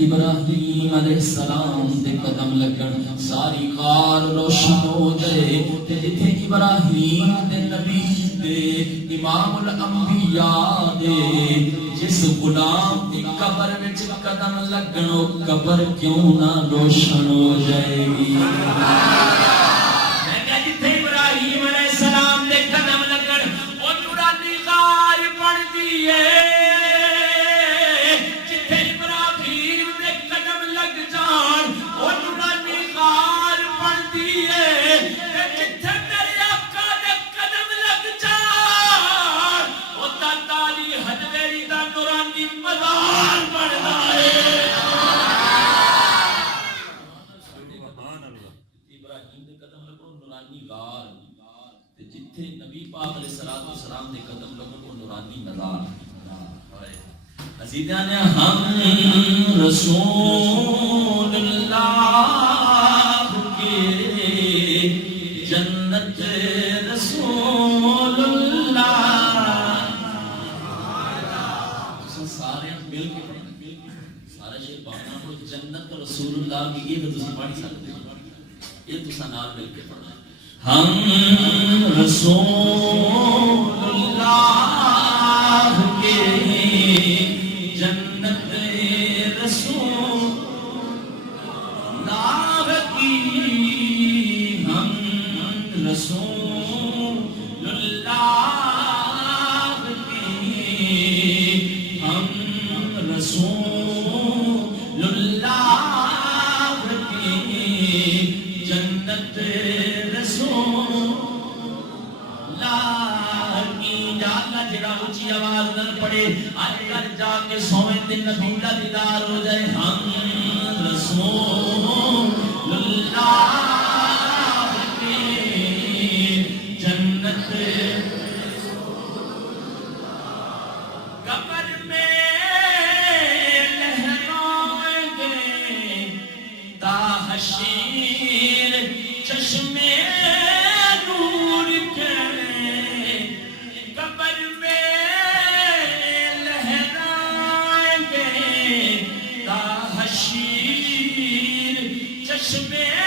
ابراہیم علیہ السلام دے قدم لگن ساری غار روشن ہو جائے تے جتھے ابراہیم دے نبی دے امام الانبیاء دے جس غلام دی قبر وچ قدم لگن او قبر کیوں نہ روشن ہو جائے گی میں کہ جتھے ابراہیم علیہ السلام دے قدم لگن او نورانی غار بن دی ہے نبی پاک علیہ السلام دے قدم لگن کو نورانی مزار عزیزان ہم رسول اللہ کے جنت رسول اللہ سارے مل کے سارا شیر پاکنا کو جنت رسول اللہ کی یہ تو تسی پڑھ سکتے ہیں یہ تو سنال مل کے پڑھنا ہم رسول اللہ کے جنت رسول اللہ کی ہم رسول اللہ کے ہم رسول اللہ کے جنت اونچی آواز نہ پڑے آج کل جا کے سوئے دن نبی کا دیدار ہو جائے ہم رسول اللہ کی جنت قبر میں لہرائیں گے تا حشیر چشمے چشمے